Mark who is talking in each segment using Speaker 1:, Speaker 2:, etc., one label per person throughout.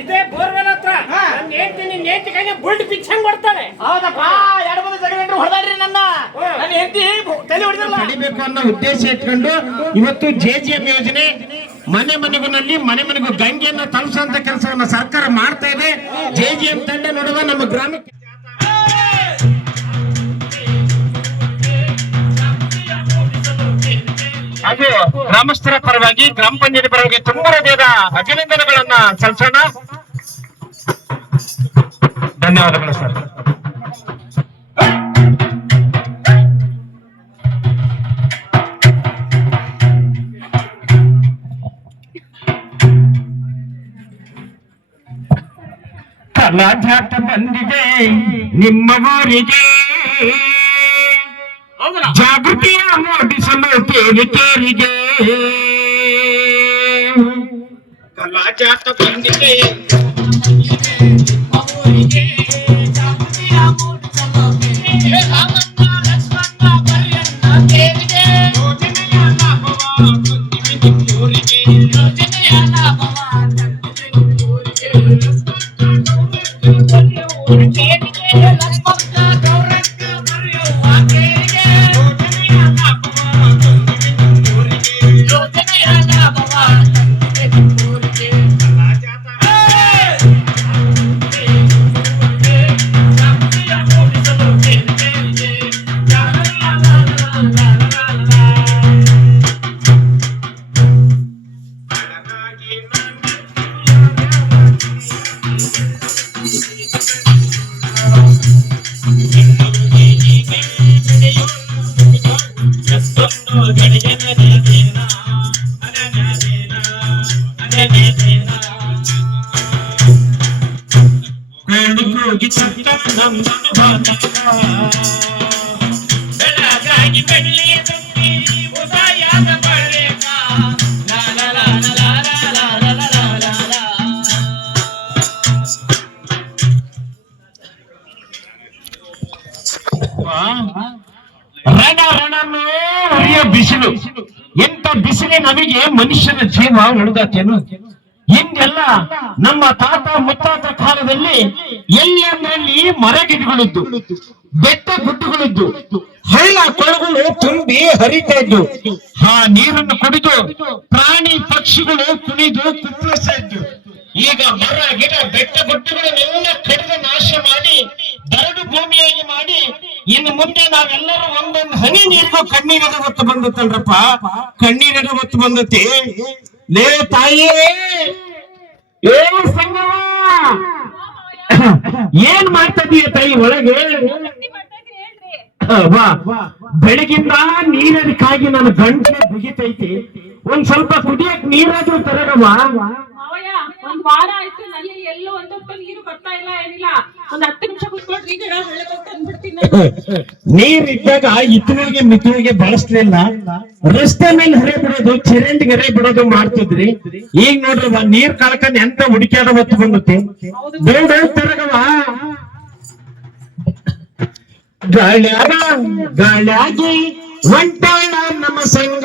Speaker 1: ಇದೇ ಬೋರ್ವೆಲ್ ಹತ್ರ. ನನ್ನ ಹೆಂಡತಿ ನಿನ್ನ ಹೆಂಡತಿ ಕೈಗೆ ಬುಲ್ಟ್ ಪಿಚ್ಚಂಗ್
Speaker 2: ಹೌದಪ್ಪ ಎರಡು ಬಂದು ಜಗಳ ಹೊಡೆದಾಡ್ರಿ ನನ್ನ. ನನ್ನ ಹೆಂಡತಿ ತಲೆ ಹೊಡೆದಿಲ್ಲ.
Speaker 3: ನಡಿಬೇಕು ಅನ್ನೋ ಉದ್ದೇಶ ಇಟ್ಕೊಂಡು ಇವತ್ತು ಜೆ ಜಿ ಎಂ ಯೋಜನೆ ಮನೆ ಮನೆಗುನಲ್ಲಿ ಮನೆ ಮನೆಗೂ ಗಂಗೆಯನ್ನು ತಲುಪಿಸುವಂತ ಕೆಲಸವನ್ನ ಸರ್ಕಾರ ಮಾಡ್ತಾ ಇದೆ. ಜೆ ಜಿ ಎಂ ತಂಡ ನೋಡುವ ನಮ್ಮ ಗ್ರಾಮಕ್ಕೆ ಹಾಗೂ ಗ್ರಾಮಸ್ಥರ ಪರವಾಗಿ ಗ್ರಾಮ ಪಂಚಾಯತ್ ಪರವಾಗಿ ತುಂಬಾ ಹೃದಯದ ಅಭಿನಂದನೆಗಳನ್ನ ಸಲ್ಲಿಸೋಣ. ಧನ್ಯವಾದಗಳು ಸರ್. ಕಲಾಜಾತ ಬಂದಿದೆ ನಿಮ್ಮ ಊರಿಗೆ ಜಾಗೃತಿಯ ಮೂಡಿಸಲು సమర్పేరికే కళాజాత పండితే ಬಿಸಿಲು. ಎಂತ ಬಿಸಿಲೆ ನಮಗೆ ಮನುಷ್ಯನ ಜೀವ ಉಳಿದಾತೇನು ಹಿಂದೆಲ್ಲ ನಮ್ಮ ತಾತ ಮುತ್ತಾತ ಕಾಲದಲ್ಲಿ ಎಲ್ಲಂದ್ರಲ್ಲಿ ಮರಗಿಡಗಳಿದ್ದು, ಬೆಟ್ಟ ಗುಡ್ಡುಗಳಿದ್ದು ಹಳ್ಳ ಕೊಳಗಳು ತುಂಬಿ ಹರಿತಾ ಇದ್ದು, ಆ ನೀರನ್ನು ಕುಡಿದು ಪ್ರಾಣಿ ಪಕ್ಷಿಗಳು ಕುಣಿದು ಕುಪ್ಪಳಿಸ್ತಾ ಇದ್ದು. ಈಗ ಮರ, ಗಿಡ, ಬೆಟ್ಟ ಗುಡ್ಡುಗಳನ್ನೆಲ್ಲ ಕಡಿದು ನಾಶ ಮಾಡಿ, ಬರಡು ಭೂಮಿಯಾಗಿ ಮಾಡಿ, ಇನ್ನು ಮುಂದೆ ನಾವೆಲ್ಲರೂ ಒಂದೊಂದು ಹನಿ ನೀರಿಗೂ ಕಣ್ಣೀರದ ಹೊತ್ತು ಬಂದತ್ತಲ್ರಪ್ಪ. ಕಣ್ಣೀರದ ಹೊತ್ತು ಬಂದತಿ ಲೇ ತಾಯಿಯೇ ಏ ಸಂಗವ. ಏನ್ ಮಾಡ್ತಾ ಇದೀಯ ತಾಯಿ ಒಳಗೆ? ಬೆಳಗಿಂದ ನೀರದಕ್ಕಾಗಿ ನನ್ನ ಗಂಟೆ ಬಿಗಿತೈತಿ ಒಂದ್ ಸ್ವಲ್ಪ ಕುಡಿಯಕ್ ನೀರಾದ್ರೂ ತರಗವಾ
Speaker 4: ಮಾವಯ್ಯ ಒಂದ್ ವಾರ ಆಯ್ತು ನಲ್ಲಿ ಎಲ್ಲೂ ಒಂದ್ ನೀರು ಬರ್ತಾ ಇಲ್ಲ ಏನಿಲ್ಲ. ಒಂದ್ ಹತ್ತು ನಿಮಿಷ ಕುತ್ಕೊಳ್ರಿ ಈಗ ಹಳ್ಳಕ್ಕೆ ತಂದ್ಬಿಡ್ತೀನಿ ನಾನು.
Speaker 3: ನೀರ್ ಇದ್ದಾಗ ಇತ್ತನಿಗೆ ಮಿತ್ತನಿಗೆ ಬಳಸ್ಲಿಲ್ಲ ರಸ್ತೆ ಮೇಲೆ ಹರಿ ಬಿಡೋದು ಚರಂಡಿಗೆ ಹರಿ ಬಿಡೋದು ಮಾಡ್ತಿದ್ರಿ. ಈಗ ನೋಡ್ರವ ನೀರ್ ಕಳ್ಕೊಂಡ್ ಎಂತ ಹುಡುಕ್ಯಾಡ ಹೊತ್ತು ಬಂದತಿ. ಬೇಡ ತರಗವ ಗಾಳ್ಯಾಗ ಗಾಳ್ಯಾಗಿ ಹೊಂಟಾಳ ನಮ್ಮ ಸಂಘ.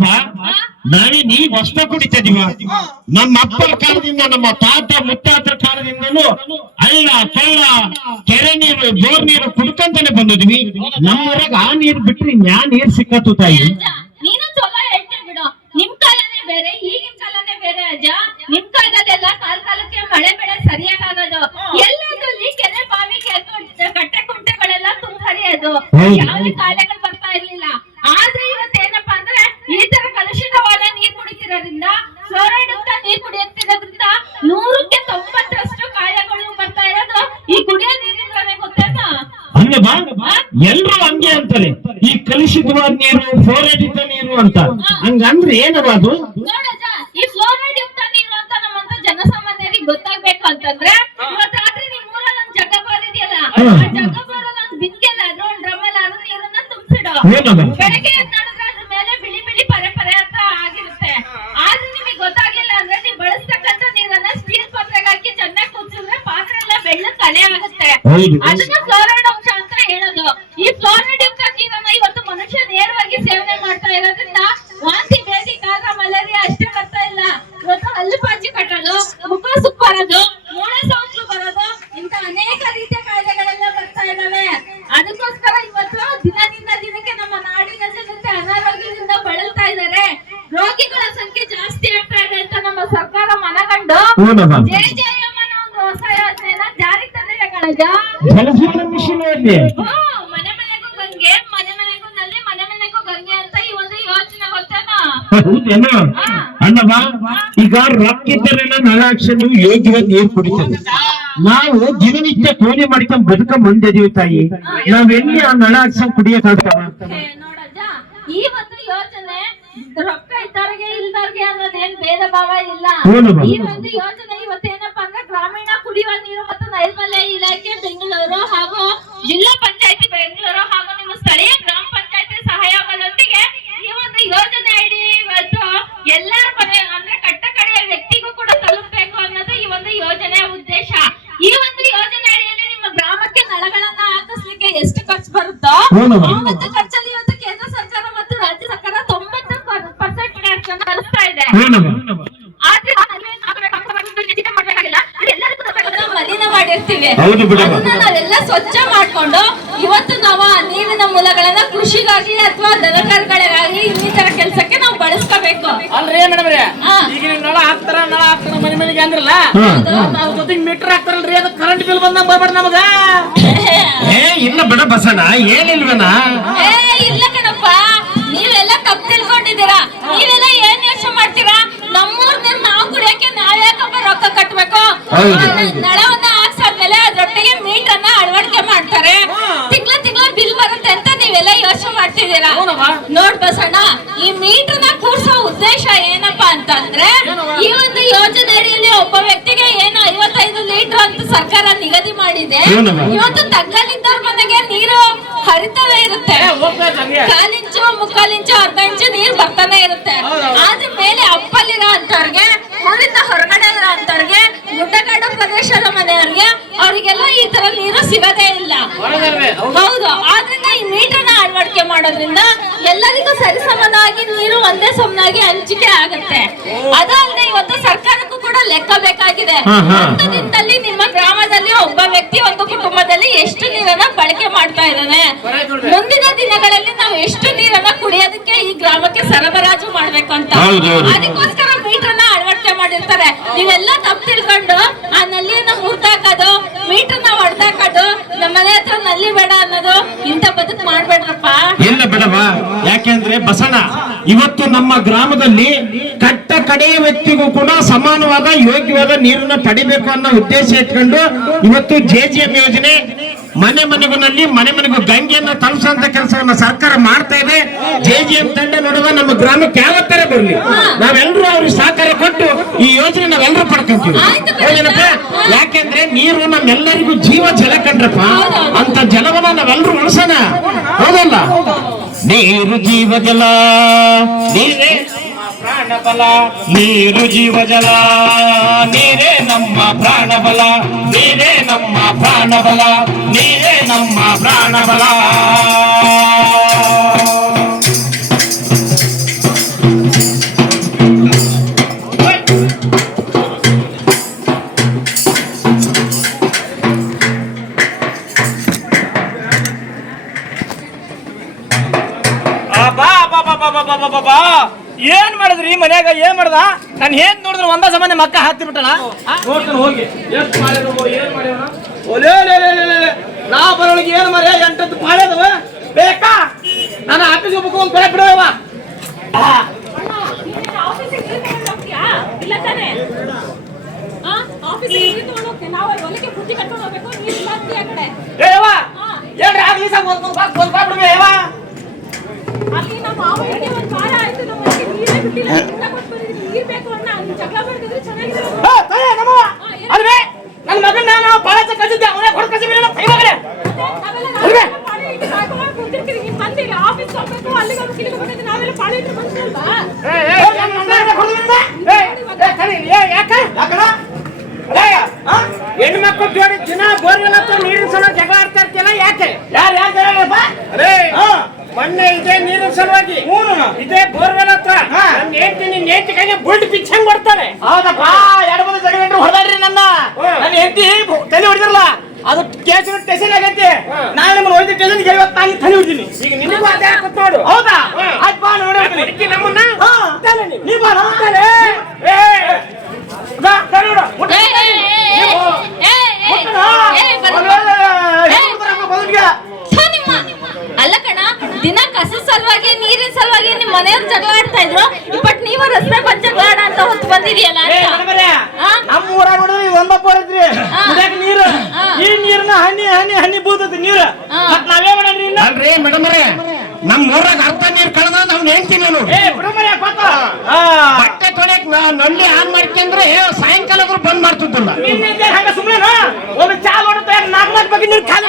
Speaker 3: ಅಲ್ಲವ ನಾವೇ ನೀ ಹೊಸ್ತ ಕುಡಿತಿದೀವ ನಮ್ಮ ಅಪ್ಪರ ಕಾಲದಿಂದ ನಮ್ಮ ತಾತ ಮುತ್ತಾತರ ಕಾಲದಿಂದಲೂ ಅಲ್ಲ ಕಳ್ಳ ಕೆರೆ ನೀರು ಜೋರ್ ನೀರು ಕುಡ್ಕಂತಾನೆ ಬಂದಿದ್ವಿ. ನಮ್ಮೂರಾಗ ಆ ನೀರು ಬಿಟ್ರಿ ನ್ಯಾ ನೀರ್ ಸಿಕ್ಕತ್ತು ತಾಯಿ?
Speaker 5: ನೀನು ಚಲೋ ಹೇಳ್ತೀನಿ ಬಿಡು. ನಿಮ್ ಕಾಲನೇ ಬೇರೆ ಈಗಿನ ಕಾಲನೇ ಬೇರೆ ಅಜ್ಜ. ನಿಮ್ ಕಾಲದಲ್ಲೆಲ್ಲ ಕಾಲ ಕಾಲಕ್ಕೆ ಮಳೆ ಬೆಳೆ ಸರಿಯಾಗಿ ಆಗೋದು ಎಲ್ಲದ್ರಲ್ಲಿ ಕೆರೆ ಬಾವಿ ಕೆರೆ ಕಟ್ಟೆ ಕುಂಟೆಗಳೆಲ್ಲ ತುಂಬ ಹರಿಯೋದು.
Speaker 3: ಅದು
Speaker 5: ಯಾವುದೇ ಕಾಯಿಲೆಗಳು ಬರ್ತಾ ಇರ್ಲಿಲ್ಲ ಆದ್ರೆ ಇವತ್ತೇನಪ್ಪಾ ಅಂದ್ರೆ ಈ ತರ ಕಲುಷಿತವಾದ ನೀರ್ ಕುಡಿತಿರೋದ್ರಿಂದ ಫ್ಲೋರೈಡ್ ಯುಕ್ತ ನೀರ್ ಕುಡಿಯುತ್ತಿರೋದ್ರಿಂದ ನೂರಕ್ಕೆ ತೊಂಬತ್ತರಷ್ಟು ಕಾಯಿಲೆಗಳು ಬರ್ತಾ ಇರೋದು ಈ ಕುಡಿಯೋ
Speaker 3: ಎಲ್ರು ಹಂಗೆ ಅಂತಾರೆ ಈ ಕಲುಷಿತವಾದ ನೀರು ಫ್ಲೋರೈಡ್ ನೀರು ಅಂತ. ಹಂಗಂದ್ರೆ ಏನವ ಅದು?
Speaker 5: ಈ ಫ್ಲೋರೈಡ್ ಯುಕ್ತ ನೀರು ಅಂತ ನಮ್ಮಂತ ಜನಸಾಮಾನ್ಯರಿಗೆ ಗೊತ್ತಾಗ್ಬೇಕು ಅಂತಂದ್ರೆ ಇವತ್ತು ರಾತ್ರಿ ನಿಮ್ ಊರಲ್ಲಿ ಒಂದ್ ಬಾರಿದೆಯಲ್ಲ ಆ ಜಗ್ಗ ಬಾರಲ್ಲಿ ಒಂದ್ ಬಿಂದಿಗೆಲ್ಲ ಅದ್ರ ಒಂದ್ ಡ್ರಮ್ಮಲ್ಲಿ ಅದ್ರ ನೀರನ್ನ ತುಂಬಿಸಿಡು.
Speaker 3: ಏನದು?
Speaker 5: ಬೆಳಗ್ಗೆ ಎದ್ದು ನೋಡಿದ್ರೆ ಅದ್ರ ಮೇಲೆ ಬಿಳಿ ಬಿಳಿ ಪರೆ ಪರೆ ಅಂತ ಆಗಿರುತ್ತೆ. ಆದ್ರೆ ನಿಮಗೆ ಗೊತ್ತಾಗ್ಲಿಲ್ಲ ಅಂದ್ರೆ ನೀವು ಬಳಸ್ತಕ್ಕಂತ ನೀರನ್ನ ಸ್ಟೀಲ್ ಪಾತ್ರೆಗೆ ಹಾಕಿ ಚೆನ್ನಾಗಿ ಕುದಿಸಿದ್ರೆ ಪಾತ್ರೆ ಎಲ್ಲ ಬೆಳ್ಳ ಕಲೆ ಆಗುತ್ತೆ.
Speaker 3: ಹೌದು.
Speaker 5: ಅದನ್ನ ಫ್ಲೋರೈಡ್ ಅಂಶ ಅಂತ ಹೇಳೋದು ಈ ಫ್ಲೋರೈಡ್ ಯುಕ್ತ ನೀರನ್ನ ಇವತ್ತು ಮನುಷ್ಯ ನೇರವಾಗಿ ಸೇವನೆ ಮಾಡ್ತಾ ಇರೋದ್ರಿಂದ ವಾಂತಿ ಭೇದಿ ಕಾಗ ಮಲೇರಿಯಾ ಅಷ್ಟೇ ಬರ್ತಾ ಇಲ್ಲ ಇವತ್ತು ಹಲ್ಲು ಪಾಚಿ ಕಟ್ಟೋದು ಮುಖ ಸುಕ್ಕು ಬರೋದು ಮೂಳೆ ಸೋಂಕು ಬರೋದು ಇಂತ ಅನೇಕ ರೀತಿಯ ಕಾಯಿಲೆಗಳೆಲ್ಲ ಬರ್ತಾ ಇದಾವೆ ಅದಕ್ಕೋಸ್ಕರ ಇವತ್ತು ದಿನದಿಂದ ದಿನಕ್ಕೆ ನಮ್ಮ ನಾಡಿನ ಜನತೆ ಅನಾರೋಗ್ಯದಿಂದ ಬಳಲ್ತಾ ಇದ್ದಾರೆ ರೋಗಿಗಳ ಸಂಖ್ಯೆ ಜಾಸ್ತಿ ಆಗ್ತಾ ಇದೆ ಅಂತ ನಮ್ಮ ಸರ್ಕಾರ ಮನಗಂಡು
Speaker 3: ಹೂನವ್ವ.
Speaker 5: ಜೆ ಜೆ ಎಂ ಅನ್ನೋ ಒಂದು ಹೊಸ ಯೋಜನೆನ ಜಾರಿಗೆ ತಂದಿದೆ ಕಣಜ
Speaker 3: ಜಲಜೀವನ ಮಿಷನ್ ಅಲ್ಲಿ
Speaker 5: ಹ್ಮ್, ಮನೆ ಮನೆಗೂ ಗಂಗೆ ಮನೆ ಮನೆಗೂ ನಲ್ಲಿ ಮನೆ ಮನೆಗೂ ಗಂಗೆ ಅಂತ ಈ ಒಂದು ಯೋಜನೆ ಗೊತ್ತೇನಾ?
Speaker 3: ಹೌದೇನು? ಅಣ್ಣವ ಈಗ ರೊಕ್ಕಿದ್ದರೆಲ್ಲ ನಳ ಹಾಕ್ಸಲು ಯೋಗ್ಯವಾಗಿ ನೀರು ಕುಡಿತದೆ. ನಾವು ದಿನನಿತ್ಯ ಕೋಣೆ ಮಾಡ್ಕೊಂಡ್ ಬದುಕ ಮುಂದೆದೀವಿ ತಾಯಿ ನಾವೆಲ್ಲಿ ಆ ನಳ ಹಾಕ್ಸಂಗ್ ಕುಡಿಯಕ್ಕಾಗ್ತಾವ
Speaker 5: ಒಂದು ಯೋಜನೆ ರೊಕ್ಕ ಇದ್ದವ್ರಿಗೆ ಇಲ್ದವ್ರಿಗೆ ಅನ್ನೋದೇನ್ ಭೇದ ಭಾವ ಇಲ್ಲ. ಈ ಒಂದು ಯೋಜನೆ ಇವತ್ತೇನಪ್ಪಾ ಅಂದ್ರೆ ಗ್ರಾಮೀಣ ಕುಡಿಯುವ ನೀರು ಮತ್ತು ನೈರ್ಮಲ್ಯ ಇಲಾಖೆ ಬೆಂಗಳೂರು ಹಾಗೂ ಜಿಲ್ಲಾ ಪಂಚಾಯತಿ ಬೆಂಗಳೂರು ಹಾಗೂ ನಿಮ್ಮ ಸ್ಥಳೀಯ ಗ್ರಾಮ ಪಂಚಾಯತಿ ಸಹಯೋಗದೊಂದಿಗೆ ಈ ಒಂದು ಯೋಜನೆ ಅಡಿ ಇವತ್ತು ಎಲ್ಲರ ಮನೆ ಅಂದ್ರೆ ಕಟ್ಟ ಕಡೆಯ ವ್ಯಕ್ತಿಗೂ ಕೂಡ ತಲುಪಬೇಕು ಅನ್ನೋದು ಈ ಒಂದು ಯೋಜನೆಯ ಉದ್ದೇಶ. ಈ ಒಂದು ಯೋಜನೆ ಅಡಿಯಲ್ಲಿ ನಿಮ್ಮ ಗ್ರಾಮಕ್ಕೆ ನಳಗಳನ್ನ ಹಾಕಿಸ್ಲಿಕ್ಕೆ ಎಷ್ಟು ಖರ್ಚು ಬರುತ್ತೋ. ಆ ಒಂದು ಖರ್ಚಲ್ಲಿ ಇವತ್ತು ನಾವೆಲ್ಲ ಸ್ವಚ್ಛ ಮಾಡ್ಕೊಂಡು ಇವತ್ತು ನಾವು ಆ ನೀರಿನ ಮೂಲಗಳನ್ನ ಕೃಷಿಗಾಗಿ ಅಥವಾ ದನಕರುಗಳಿಗಾಗಿ ಇನ್ನಿತರ ಕೆಲಸಕ್ಕೆ ನಾವು ಬಳಸ್ಕೋಬೇಕು.
Speaker 2: ಅಲ್ರಿ ಮೇಡಮ್ ರೀ ಈಗ ನಳ ಹಾಕ್ತಾರ ನಳ ಹಾಕ್ತಾರ ಮನೆ ಮನೆಗೆ ಅಂದ್ರಲ್ಲ. ನಾವು ಜೊತೆಗೆ ಮೀಟರ್ ಹಾಕ್ತಾರಲ್ರಿ ಅದು ಕರೆಂಟ್ ಬಿಲ್ ಬಂದಾಗ ಬರ್ಬೇಡ ನಮಗ.
Speaker 3: ಏ ಇಲ್ಲ ಬಿಡ ಬಸಣ ಏನಿಲ್ವನ?
Speaker 5: ಏ ಇಲ್ಲ ಕಣಪ್ಪ. ನೀವೆಲ್ಲ ತಪ್ಪು ತಿಳ್ಕೊಂಡಿದ್ದೀರಾ ಏನ್ ಯೋಚನೆ ಮಾಡ್ತೀರಾ ನಮ್ಮೂರ್ ನೀರ್ ನಾವು ಕುಡಿಯಕ್ಕೆ ನಾವ್ ಯಾಕಪ್ಪ ರೊಕ್ಕ ಕಟ್ಬೇಕು
Speaker 3: ಹೌದು.
Speaker 5: ಆ ನಳವನ್ನ ಹಾಕ್ಸಾದ್ಮೇಲೆ ಅದ್ರೊಟ್ಟಿಗೆ ಅನ್ನ ಅಳವಡಿಕೆ ಮಾಡ್ತಾರೆ. ತಿಂಗಳ ತಿಂಗಳ ಬಿಲ್ ಬರುತ್ತೆ ಅಂತ ನೀವೆಲ್ಲ ಯೋಚನೆ ಮಾಡ್ತಿದ್ದೀರಾ. ನೋಡ್ ಬಸಣ್ಣ ಈ ಮೀಟರ್ನ ಕೂರ್ಸೋ ಉದ್ದೇಶ ಏನಪ್ಪಾ ಅಂತಂದ್ರೆ ಈ ಒಂದು ಯೋಜನೆ ಅಡಿಯಲ್ಲಿ ಒಬ್ಬ ವ್ಯಕ್ತಿಗೆ ಏನು ಐವತ್ತೈದು ಲೀಟರ್ ಅಂತ ಸರ್ಕಾರ ನಿಗದಿ ಮಾಡಿದೆ. ಇವತ್ತು ತಗ್ಗಲಿದ್ದವ್ರ ಮನೆಗೆ ನೀರು ಹರಿತವೇ ಇರುತ್ತೆ. ಕಾಲಿಂಚು ಮುಕ್ಕಾಲಿಂಚು ಅರ್ಧ ಇಂಚು ನೀರು ಬರ್ತಾನೆ ಇರುತ್ತೆ. ಆದ್ರ ಮೇಲೆ ಅಪ್ಪಲ್ಲಿರೋ ಅಂತವ್ರಿಗೆ ನೀರು ಸಿಗದೇ ಇಲ್ಲ
Speaker 2: ಹೌದು.
Speaker 5: ಆದ್ರಿಂದ ಈ ಮೀಟರ್ನ ಅಳವಡಿಕೆ ಮಾಡೋದ್ರಿಂದ ಎಲ್ಲರಿಗೂ ಸರಿಸಮನಾಗಿ ನೀರು ಒಂದೇ ಸಮನಾಗಿ ಹಂಚಿಕೆ ಆಗುತ್ತೆ ಅದಲ್ಲದೆ ಇವತ್ತು ಸರ್ಕಾರಕ್ಕೂ ಕೂಡ ಲೆಕ್ಕ ಬೇಕಾಗಿದೆ. ಒಂದು ದಿನದಲ್ಲಿ ನಿಮ್ಮ ಗ್ರಾಮದಲ್ಲಿ ಒಬ್ಬ ವ್ಯಕ್ತಿ ಒಂದು ಕುಟುಂಬದಲ್ಲಿ ಎಷ್ಟು ನೀರನ್ನ ಬಳಕೆ ಮಾಡ್ತಾ ಇದ್ದಾನೆ ಮುಂದಿನ ದಿನಗಳಲ್ಲಿ ನಾವು ಎಷ್ಟು ನೀರನ್ನ ಕುಡಿಯೋದಕ್ಕೆ ಈ ಗ್ರಾಮಕ್ಕೆ ಸರಬರಾಜು ಮಾಡ್ಬೇಕು ಅಂತ. ಅದಕ್ಕೋಸ್ಕರ ಮೀಟರ್ನ ಮಾಡಿರ್ತಾರೆ ನೀವೆಲ್ಲ ತಪ್ಪು ತಿಳ್ಕೊಂಡು ಆ ನಲ್ಲಿಯನ್ನ ಮುರ್ತಾಕೋದು ಮೀಟರ್ನ ಹೊಡೆದಾಕೋದು ನಮ್ಮ ಮನೆ ಹತ್ರ ನಲ್ಲಿ ಬೇಡ ಅನ್ನೋದು ಇಂಥ ಬದುಕು ಮಾಡ್ಬೇಡ್ರಪ್ಪ.
Speaker 3: ಇಲ್ಲ ಬೇಡವ ಯಾಕೆಂದ್ರೆ ಬಸಣ ಇವತ್ತು ನಮ್ಮ ಗ್ರಾಮದಲ್ಲಿ ಕಟ್ಟ ಕಡೆಯ ವ್ಯಕ್ತಿಗೂ ಕೂಡ ಸಮಾನವಾದ ಯೋಗ್ಯವಾದ ನೀರನ್ನ ಪಡಿಬೇಕು ಅನ್ನೋ ಉದ್ದೇಶ ಇಟ್ಕೊಂಡು ಇವತ್ತು ಜೆ ಜಿ ಎಂ ಯೋಜನೆ ಮನೆ ಮನೆಗಳಲ್ಲಿ ಮನೆ ಮನೆಗೂ ಗಂಗೆಯನ್ನು ತಲುಪಿಸುವಂತ ಕೆಲಸವನ್ನ ಸರ್ಕಾರ ಮಾಡ್ತಾ ಇದೆ. ಜೆ ಜಿ ಎಂ ತಂಡ ನೋಡುವ ನಮ್ಮ ಗ್ರಾಮಕ್ಕೆ ಯಾವತ್ತರ ಬರಲಿ. ನಾವೆಲ್ಲರೂ ಅವ್ರಿಗೆ ಸಹಕಾರ ಕೊಟ್ಟು ಈ ಯೋಜನೆ ನಾವೆಲ್ಲರೂ ಪಡ್ಕೊಂತೀವಿ. ಯಾಕೆಂದ್ರೆ ನೀರು ನಮ್ಮೆಲ್ಲರಿಗೂ ಜೀವ ಜಲ ಕಂಡ್ರಪ್ಪ. ಅಂತ ಜಲವನ್ನ ನಾವೆಲ್ಲರೂ ಉಳಿಸೋಣ. ಹೌದಲ್ಲ? ನೀರು ಜೀವ ಜಲ. ನೀರೇ. ಪ್ರಾಣ ಬಲ ನೀರು ಜೀವ ಜಲ ನೀರೇ ನಮ್ಮ ಪ್ರಾಣ ಬಲ ನೀರೇ ನಮ್ಮ ಪ್ರಾಣ ಬಲ ನೀರೇ ನಮ್ಮ ಪ್ರಾಣ ಬಲ
Speaker 2: ಅಬ್ಬಾ, ಅಬ್ಬಾ, ಅಬ್ಬಾ, ಅಬ್ಬಾ, ಅಬ್ಬಾ, ಅಬ್ಬಾ, ಅಬ್ಬಾ. ಏನ್ ಮಾಡಿದ್ರಿ ಮನ್ಯಾಗ ಏನ್ ಮಾಡ್ದ ನಾನು ಏನ್ ನೋಡಿದ್ರು ಒಂದ ಸಮಾನ ಮಕ್ಕ ಹತ್ತಿ ಬಿಟ್ಟಣ ನೋಡ್ತಾನೆ ಹೋಗಿ ಎಷ್ಟು ಮಾಡಿದ್ರು ಏನ್ ಮಾಡ್ಯಾನ ಒಲೇ. ನಾ ಬರೋಳಿಗೆ ಏನ್ ಮಾಡ ಎಂಟತ್ತು ಪಾಳ್ಯದವ ಬೇಕಾ ನಾನು ಆಫೀಸ್ ಹೋಗ್ಬೇಕು ಒಂದ್ ಕಡೆ ಬಿಡುವ
Speaker 5: ಆಫೀಸಿಗೆ ಆಗ್ಲಿ ಸಾಕು ಹೋಗ್ತೀಯಾ? ಇಲ್ಲ ತಾನೇ? ಆ? ಆಫೀಸಿಗೆ ನೀರ್ ತಗೊಂಡ್ ಹೋಗ್ತೀಯ? ನಾವು ಅಲ್ಲಿ.
Speaker 2: ಏನ್ರಿ
Speaker 4: ನಮ್ಮ ಮಾವ ಒಂದು ಒಂದ್ ವಾರ ಆಯ್ತು ನಮ್ಮ
Speaker 2: ನನ್ನ ಮಗನ ನಾವು ಬಾಳ ಕಳಿಸಿದ್ದೆ ಅವನೇ ಕೊಡ್ ಕಳಿಸಿ ಬಿಡ ಕೈ ಮಗನೇ
Speaker 4: ನಾವೆಲ್ಲ ನಾವೆಲ್ಲ ಪಾಳಿ ಇಟ್ಟು ಕಾಯ್ಕೊಂಡು ಕೂತಿರ್ತೀವಿ. ನೀವ್ ಬಂದಿಲ್ಲ, ಆಫೀಸ್ಗೆ ಹೋಗ್ಬೇಕು, ಅಲ್ಲಿಗೆ ಹೋಗ್ಬೇಕು, ಇಲ್ಲಿಗೆ ಹೋಗ್ಬೇಕು, ನಾವೆಲ್ಲ ಪಾಳಿ ಇಟ್ಟು ಬಂದ್ರಲ್ವಾ?
Speaker 1: ಹೆಣ್ಣು ಮಕ್ಕಳು ಜೋಡಿ ದಿನ ಬೋರ್ವೆಲ್ ಹತ್ರ ನೀರಿನ ಸಲ ಜಗಳ ಆಡ್ತಾ ಇರ್ತಿಲ್ಲ ಯಾಕೆ
Speaker 2: ಯಾರು ಯಾರು ಹೇಳಪ್ಪ
Speaker 1: ಅರೇ
Speaker 2: ಹಾ.
Speaker 1: ಮೊನ್ನೆ ಇದೇ ನೀರಿನ ಸಲುವಾಗಿ
Speaker 2: ಹ್ಞೂ
Speaker 1: ಇದೇ ಬೋರ್ವೆಲ್ ಹತ್ರ
Speaker 2: ಹಾ.
Speaker 1: ನನ್ನ ಹೆಂಡತಿ ನಿನ್ನ ಹೆಂಡತಿ ಕೈಗೆ ಬುಲ್ಟ್ ಪಿಚ್ಚಂಗ್ ಕೊಡ್ತಾನೆ
Speaker 2: ಹೌದಪ್ಪ ಎರಡು ಬಂದು ಜಗಳ ಇಟ್ಟು ಹೊಡೆದಾಡ್ರಿ ನನ್ನ ನನ್ನ ಹೆಂಡತಿ ತಲೆ ಹೊಡಿದಿರಲ್ಲ ಅದು ಕೇಸಿನ ಟೆಸನ್ ಆಗೈತಿ. ನಾನು ನಿಮ್ಮನ್ನ ಹೊಡೆದ ಟೆಸನ್ ಇವತ್ತು ನಾನು ತಲೆ ಹೊಡಿತೀನಿ
Speaker 1: ಈಗ ನಿನಗೂ ಅದೇ ನೋಡು.
Speaker 2: ಹೌದಾ. ಆಯ್ತು ಬಾ ನೋಡಿ
Speaker 1: ಅದಕ್ಕೆ ನಮ್ಮನ್ನ?
Speaker 2: ಹಾ.
Speaker 1: ತಲೆ ನೀವು.
Speaker 2: ನೀ ಬಾ ನಮ್ಮ
Speaker 1: ತಲೆ. ಏ ಬಾ, ತಲೆ ನೋಡು. ಮುಟ್ಟ.
Speaker 5: ಏ, ಏ, ಏ, ಏ, ಏ,
Speaker 2: ಮುಟ್ಟಣ?
Speaker 5: ಏ, ಬರ್ರಿ.
Speaker 2: ಅಲ್ಲೇ, ಹೆಂಗ್ ಬರ್ತಾರಮ್ಮ ಬದುಕಿಗೆ?
Speaker 5: ಥು, ನಿಮ್ಮ ಅಲ್ಲ ಕಣ ದಿನ ಕಸ ಸಲುವಾಗಿ ನೀರಿನ ಸಲುವಾಗಿ ನಿಮ್ ಮನೆಯವ್ರು ಜಗಳ ಆಡ್ತಾ ಇದ್ರು ಬಟ್ ನೀವು ರಸ್ತೆ ಬಂದ್ ಜಗಳ ಆಡ ಅಂತ ಹೊತ್ತು ಬಂದಿದೆಯಲ್ಲ?
Speaker 2: ನಮ್ಮ ಊರಾಗ ನೋಡಿದ್ರೆ ಇದು ಒಂದಪ್ಪ ಐತ್ರಿ ನೀರು ಈ ನೀರ್ನ ಹನಿ ಹನಿ ಹನಿ ಬೂತೈತಿ ನೀರು. ಮತ್ ನಾವೇ ಮಾಡಣ್ರಿ ಇನ್ನ
Speaker 3: ಅಲ್ರಿ ಮೇಡಮ್ ನಮ್ ಊರಾಗ ಅರ್ಧ ನೀರ್ ಕಳೆದ ನಾವ್ ಹೇಳ್ತೀನಿ ನಾನು ಬಟ್ಟೆ ತೊಳೆಕ್ ನಾ ನಲ್ಲಿ ಆನ್ ಮಾಡ್ಕೊಂಡ್ರೆ ಸಾಯಂಕಾಲ ಬಂದ್ ಮಾಡ್ತಿದ್ದಲ್ಲ
Speaker 2: ನಿನ್ನಿಂದ ಹಂಗ ಸುಮ್ಮನೆ ಒಂದು ಚಾ ನೋಡುತ್ತೆ ನಾಲ್ಕು ನಾಲ್ಕು ಬಗ್ಗೆ ನೀರು ಖಾಲಿ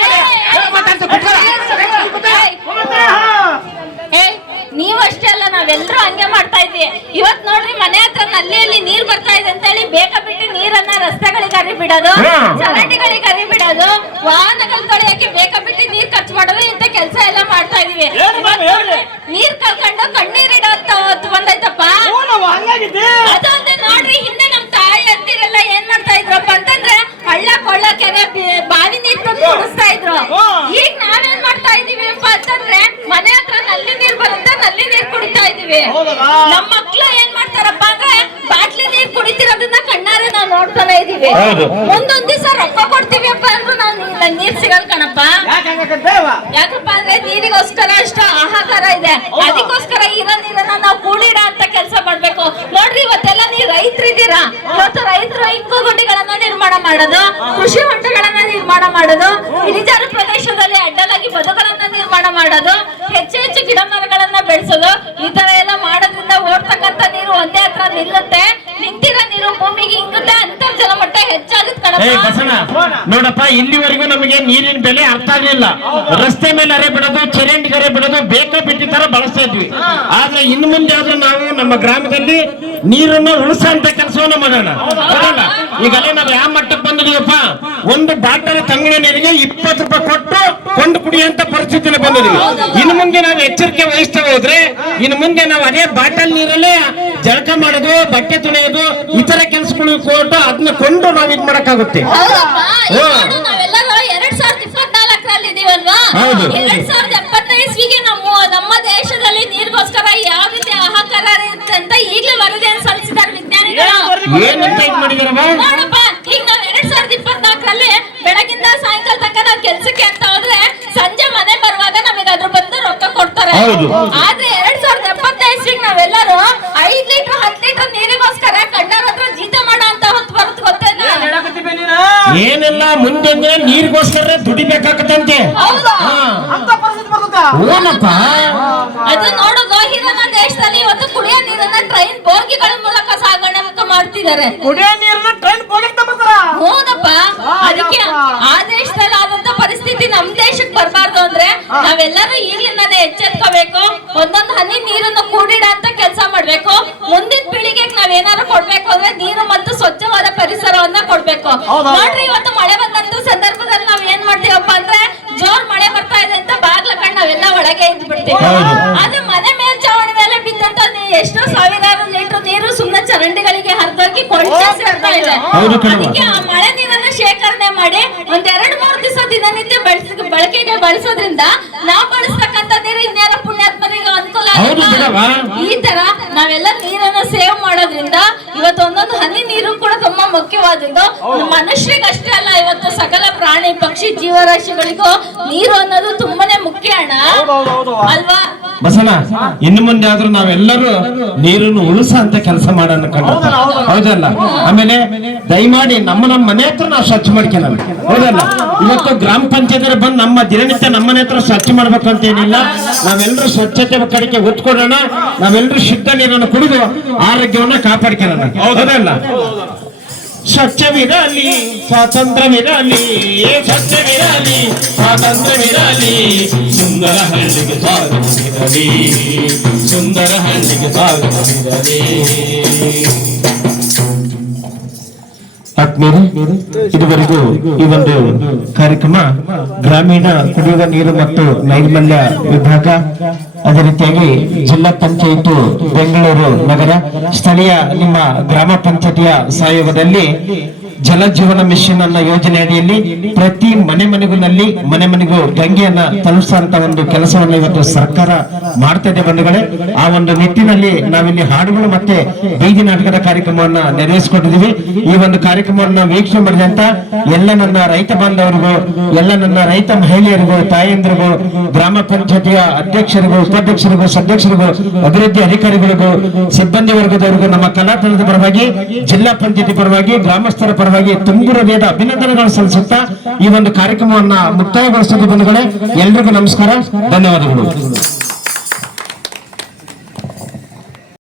Speaker 5: ನೀವಷ್ಟೇ ಅಲ್ಲ ನಾವೆಲ್ಲರೂ ಹಂಗೆ ಮಾಡ್ತಾ ಇದ್ವಿ ಇವತ್ ನೋಡ್ರಿ ಮನೆ ಹತ್ರ ನಲ್ಲಿಯಲ್ಲಿ ನೀರ್ ಬರ್ತಾ ಇದೆ ಅಂತ ಹೇಳಿ ಬೇಕ ಬಿಟ್ಟು ನೀರನ್ನ ರಸ್ತೆಗಳಿಗೆ ಹರಿ ಬಿಡೋದು. ಚರಂಡಿಗಳಿಗೆ ಹರಿ ಬಿಡೋದು ವಾಹನಗಳು ತೊಳೆಯಕ್ಕೆ ಬೇಕ ಬಿಟ್ಟು ನೀರ್ ಖರ್ಚು ಮಾಡೋದು ಇಂತ ಕೆಲಸ ಎಲ್ಲ ಮಾಡ್ತಾ ಇದೀವಿ
Speaker 2: ಹೇಳಿ
Speaker 5: ಇವತ್
Speaker 2: ಹೇಳಿ.
Speaker 5: ನೋಡ್ರಿ, ನೀರ್ ಕಳ್ಕೊಂಡು ಕಣ್ಣೀರಿಡೋ ಅಂತ ಹೊತ್ತು ಬಂದೈತಪ್ಪ
Speaker 2: ನಾವು ಹಂಗಾಗಿದ್ದೆ
Speaker 5: ಅದೊಂದು ನೋಡ್ರಿ ಹಿಂದೆ ನಮ್ ತಾಯಿ ಅಂತಿರೆಲ್ಲ ಏನ್ ಮಾಡ್ತಾ ಇದ್ರಪ್ಪ ಅಂತಂದ್ರೆ ಹಳ್ಳ ಕೊಳ್ಳ ಕೆರೆ ಬಿ- ಬಾವಿ ನೀರ್ ತಂದು ಕುಡಿಸ್ತಾ ಇದ್ರು
Speaker 2: ಹ್ಮ್.
Speaker 5: ಈಗ ನಾವೇನ್ ಮಾಡ್ತಾ ಇದೀವಿ ಅಪ್ಪ ಅಂತಂದ್ರೆ ಮನೆ ಹತ್ರ ನಲ್ಲಿ ನೀರ್ ಬರುತ್ತೆ ನಲ್ಲಿ ನೀರ್ ಕುಡಿತಾ ಇದೀವಿ
Speaker 2: ಹೌದಲ್ಲ?
Speaker 5: ನಮ್ಮ ಮಕ್ಳು ಏನ್ ಮಾಡ್ತಾರಪ್ಪ ಅಂದ್ರೆ ಬಾಟ್ಲಿ ನೀರ್ ಕುಡಿತಿರೋದನ್ನ ಕಣ್ಣಾರೆ ನಾವ್ ನೋಡ್ತಾನೆ ಇದೀವಿ
Speaker 3: ಹೌದು.
Speaker 5: ಒಂದೊಂದ್ ದಿವಸ ರೊಕ್ಕ ಕೊಡ್ತೀವಿ ಅಪ್ಪ ನಾನು ನಾವ್ ನೀ- ನೀರ್ ಸಿಗಲ್ ಕಣಪ್ಪ. ಯಾಕಪ್ಪ ಅಂದ್ರೆ ನೀರಿಗೋಸ್ಕರ ಅಷ್ಟು ಹಾಹಾಕಾರ ಇದೆ. ಅದಕ್ಕೋಸ್ಕರ ಇರೋ ನೀರನ್ನ ನಾವು ಕೂಡಿಡ ಅಂತ ಕೆಲಸ ಮಾಡ್ಬೇಕು. ನೋಡ್ರಿ ಇವತ್ತೆಲ್ಲ ನೀವು ರೈತರಿದ್ದೀರಾ? ಇವತ್ತು ರೈತರು ಇಂಕು ಗುಂಡಿಗಳನ್ನ ನಿರ್ಮಾಣ ಮಾಡೋದು ಕೃಷಿ ಹೊಂಡಗಳನ್ನ ನಿರ್ಮಾಣ ಮಾಡೋದು ಇಳಿಜಾರು ಪ್ರದೇಶದಲ್ಲಿ ಅಡ್ಡಲಾಗಿ ಬದುಗಳನ್ನ ನಿರ್ಮಾಣ ಮಾಡೋದು ಹೆಚ್ಚು ಹೆಚ್ಚು ಗಿಡ ಮರಗಳನ್ನ ಬೆಳೆಸೋದು ಈ ತರ ಎಲ್ಲ ಮಾಡೋದ್ರಿಂದ ಓಡ್ತಕ್ಕಂತ ನೀರು ಒಂದೇ ಹತ್ರ ನಿಲ್ಲುತ್ತೆ. ಅಂತರ್ಜಲ ಮಟ್ಟ
Speaker 3: ನೋಡಪ್ಪ, ಇಲ್ಲಿವರೆಗೂ ನಮಗೆ ನೀರಿನ ಬೆಲೆ ಅರ್ಥ ಆಗ್ಲಿಲ್ಲ. ರಸ್ತೆ ಮೇಲೆ ಅರೆ ಬಿಡೋದು ಚರಂಡಿ ಅರೆ ಬಿಡೋದು, ಬೇಕಾ ಬಿಟ್ಟಿ ತರ ಬಳಸ್ತಾ ಇದ್ವಿ. ಆದ್ರೆ ಇನ್ ಮುಂದೆ ಆದ್ರೆ ನಾವು ನಮ್ಮ ಗ್ರಾಮದಲ್ಲಿ ನೀರನ್ನ ಉಳಿಸಂತ ಕೆಲಸವನ್ನ ಮಾಡೋಣ. ಈಗಲೇ ನಾವು ಯಾವ ಮಟ್ಟಕ್ಕೆ ಬಂದಿದೀವಪ್ಪ ಒಂದು ಬಾಟಲ್ ತಂಗಿನ ನೀರಿಗೆ ಇಪ್ಪತ್ತು ರೂಪಾಯಿ ಕೊಟ್ಟು ಕೊಂಡು ಕುಡಿಯುವಂತ ಪರಿಸ್ಥಿತಿ ಬಂದಿದೀವಿ. ಇನ್ನು ಮುಂದೆ ನಾವು ಎಚ್ಚರಿಕೆ ವಹಿಸ್ತಾ ಹೋದ್ರೆ ಇನ್ನು ಮುಂದೆ ನಾವು ಅದೇ ಬಾಟಲ್ ನೀರಲ್ಲೇ ಜಳಕ ಮಾಡೋದು ಬಟ್ಟೆ ತೊಳೆಯೋದು ಇತರ ತರ ಕೆಲಸಗಳು ಕೊಟ್ಟು ಅದನ್ನ ಕೊಂಡು ನಾವು ಇದ್ ಮಾಡಕ್ಕಾಗುತ್ತೆ.
Speaker 5: ಹೌದಪ್ಪ
Speaker 2: ಬರ್ತದ.
Speaker 3: ಓನಪ್ಪ
Speaker 5: ಅದು ನೋಡು ಗೋಹಿರನ ದೇಶದಲ್ಲಿ ಇವತ್ತು ಕುಡಿಯೋ ನೀರನ್ನ ಟ್ರೈನ್ ಬೋಗಿಗಳ ಮೂಲಕ ಸಾಗಣೆ ಮಾಡ್ತಿದ್ದಾರೆ.
Speaker 2: ಕುಡಿಯೋ ನೀರನ್ನ ಟ್ರೈನ್ ಹೋಗಿರ್ತಾ ಬರ್ತಾರ
Speaker 5: ಹೌದಪ್ಪ ಅದಕ್ಕೆ ಆ ದೇಶದಲ್ಲಿ ಪರಿಸ್ಥಿತಿ ನಮ್ ದೇಶಕ್ಕೆ ಬರಬಾರ್ದು ಅಂದ್ರೆ ನಾವೆಲ್ಲರೂ ಈಗ್ಲಿಂದಾನೇ ಎಚ್ಚೆತ್ಕೋಬೇಕು ಒಂದೊಂದು ಹನಿ ನೀರನ್ನು ಕೂಡಿಡ ಅಂತ ಕೆಲಸ ಮಾಡ್ಬೇಕು ಮುಂದಿನ ಪೀಳಿಗೆಗೆ ನಾವ್ ಏನಾದ್ರು ಕೊಡ್ಬೇಕು ಅಂದ್ರೆ ನೀರು ಮತ್ತು ಸ್ವಚ್ಛವಾದ ಪರಿಸರವನ್ನ ಕೊಡ್ಬೇಕು. ನೋಡ್ರಿ ಇವತ್ತು ಮಳೆ ಬಂದಂತ ಸಂದರ್ಭದಲ್ಲಿ ನಾವ್ ಏನ್ ಮಾಡ್ತೀವಪ್ಪ ಅಂದ್ರೆ ಜೋರ್ ಮಳೆ ಬರ್ತಾ ಇದೆ ಅಂತ ಬಾಗ್ಲ ಕಣ್ ನಾವೆಲ್ಲ ಒಳಗೆ ಇದ್ ಬಿಡ್ತೀವಿ. ಆದ್ರೆ ಮನೆ ಮೇಲ್ಚಾವಣಿ ಮೇಲೆ ಬಿದ್ದಂತ ಎಷ್ಟೋ ಸಾವಿರಾರು ಲೀಟರ್ ನೀರು ಸುಮ್ಮನೆ ಚರಂಡಿಗಳಿಗೆ ಹರಿದೋಗಿ ಸೇರ್ತಾ ಇದೆ. ಅದಕ್ಕೆ ಆ ಮಳೆ ನೀರನ್ನ ಶೇಖರಣೆ ಮಾಡಿ ಒಂದೆರಡು ದಿನನಿತ್ಯ ಬಳಸ ಬಳಕೆಗೆ ಬಳಸೋದ್ರಿಂದ ನಾವು ಬಳಸ್ತಕ್ಕಂತ ನೀರು ಇನ್ಯಾರ ಪುಣ್ಯಾತ್ಮರಿಗೆ ಅನುಕೂಲ. ಈ ತರ ನಾವೆಲ್ಲ ನೀರನ್ನ ಸೇವ್ ಮಾಡೋದ್ರಿಂದ ಇವತ್ತು ಒಂದೊಂದು ಹನಿ ನೀರು ಕೂಡ ತುಂಬಾ ಮುಖ್ಯವಾದದ್ದು. ಮನುಷ್ಯರಿಗಷ್ಟೇ ಅಲ್ಲ ಇವತ್ತು ಸಕಲ ಪ್ರಾಣಿ ಪಕ್ಷಿ ಜೀವರಾಶಿಗಳಿಗೂ ನೀರು ಅನ್ನೋದು ತುಂಬಾನೇ ಮುಖ್ಯ ಅಣ್ಣ. ಅಲ್ವಾ?
Speaker 3: ಬಸಣ್ಣ ಇನ್ನು ಮುಂದೆ ಆದ್ರೂ ನಾವೆಲ್ಲರೂ ನೀರನ್ನು ಉಳಿಸ ಅಂತ ಕೆಲಸ ಮಾಡೋಣ ಕಂಡು ಹೌದಲ್ಲ ಆಮೇಲೆ ದಯಮಾಡಿ ನಮ್ಮ ನಮ್ಮ ಮನೆ ಹತ್ರ ನಾವು ಸ್ವಚ್ಛ ಮಾಡ್ಕೊಳ್ಳಲ್ಲ ಹೌದಲ್ಲ? ಇವತ್ತು ಗ್ರಾಮ ಪಂಚಾಯತ್ ಬಂದು ನಮ್ಮ ದಿನನಿತ್ಯ ನಮ್ಮ ಮನೆ ಹತ್ರ ಸ್ವಚ್ಛ ಮಾಡ್ಬೇಕು ಅಂತ ಏನಿಲ್ಲ ನಾವೆಲ್ಲರೂ ಸ್ವಚ್ಛತೆ ಕಡೆಗೆ ಒತ್ತು ಕೊಡೋಣ ನಾವೆಲ್ಲರೂ ಶುದ್ಧ ನೀರನ್ನು ಕುಡಿದು ಆರೋಗ್ಯವನ್ನ ಕಾಪಾಡ್ಕೊಳ್ಳೋಣ. ಹೌದಲ್ಲ ಸ್ವಚ್ಛವಿರಲಿ ಸ್ವಾತಂತ್ರ್ಯವಿರಲಿ ಸ್ವಚ್ಛವಿರಲಿ ಸ್ವಾತಂತ್ರ್ಯವಿರಲಿ ಸುಂದರ ಹಳ್ಳಿಗೆ ಸ್ವಾಗತವಿರಲಿ ಸುಂದರ ಹಳ್ಳಿಗೆ ಸ್ವಾಗತವಿರಲಿ ಆತ್ಮೀಯರೇ, ಇದುವರೆಗೂ ಈ ಒಂದು ಕಾರ್ಯಕ್ರಮ ಗ್ರಾಮೀಣ ಕುಡಿಯುವ ನೀರು ಮತ್ತು ನೈರ್ಮಲ್ಯ ವಿಭಾಗ, ಅದೇ ರೀತಿಯಾಗಿ ಜಿಲ್ಲಾ ಪಂಚಾಯತ್ ಬೆಂಗಳೂರು ನಗರ, ಸ್ಥಳೀಯ ನಿಮ್ಮ ಗ್ರಾಮ ಪಂಚಾಯತಿಯ ಸಹಯೋಗದಲ್ಲಿ ಜಲ ಜೀವನ ಮಿಷನ್ ಅನ್ನ ಯೋಜನೆ ಅಡಿಯಲ್ಲಿ ಪ್ರತಿ ಮನೆ ಮನೆಗಳಲ್ಲಿ ಮನೆ ಮನೆಗೂ ಗಂಗೆಯನ್ನ ತಲುಪಿಸುವಂತ ಒಂದು ಕೆಲಸವನ್ನು ಇವತ್ತು ಸರ್ಕಾರ ಮಾಡ್ತಾ ಇದೆ ಬಂಧುಗಳೇ. ಆ ಒಂದು ನಿಟ್ಟಿನಲ್ಲಿ ನಾವಿಲ್ಲಿ ಹಾಡುಗಳು ಮತ್ತೆ ಬೀದಿ ನಾಟಕದ ಕಾರ್ಯಕ್ರಮವನ್ನ ನೆರವೇರಿಸಿಕೊಂಡಿದ್ದೀವಿ ಈ ಒಂದು ಕಾರ್ಯಕ್ರಮವನ್ನ ವೀಕ್ಷಣೆ ಮಾಡಿದಂತ ಎಲ್ಲ ನನ್ನ ರೈತ ಬಾಂಧವರಿಗೂ, ಎಲ್ಲ ನನ್ನ ರೈತ ಮಹಿಳೆಯರಿಗೂ, ತಾಯಂದಿರಿಗೂ, ಗ್ರಾಮ ಪಂಚಾಯತಿಯ ಅಧ್ಯಕ್ಷರಿಗೂ, ಉಪಾಧ್ಯಕ್ಷರಿಗೂ, ಸದಸ್ಯರಿಗೂ, ಅಭಿವೃದ್ಧಿ ಅಧಿಕಾರಿಗಳಿಗೂ, ಸಿಬ್ಬಂದಿ ವರ್ಗದವರಿಗೂ ನಮ್ಮ ಕಲಾತಂಡದ ಪರವಾಗಿ, ಜಿಲ್ಲಾ ಪಂಚಾಯತಿ ಪರವಾಗಿ, ಗ್ರಾಮಸ್ಥರ ಪರವಾಗಿ ತುಂಬುರವೇದ ಅಭಿನಂದನೆಗಳು ಸಲ್ಲಿಸುತ್ತಾ ಈ ಒಂದು ಕಾರ್ಯಕ್ರಮವನ್ನ ಮುಕ್ತಾಯಗೊಳಿಸೋದು ಬಂಧುಗಳೇ ಎಲ್ರಿಗೂ ನಮಸ್ಕಾರ ಧನ್ಯವಾದಗಳು.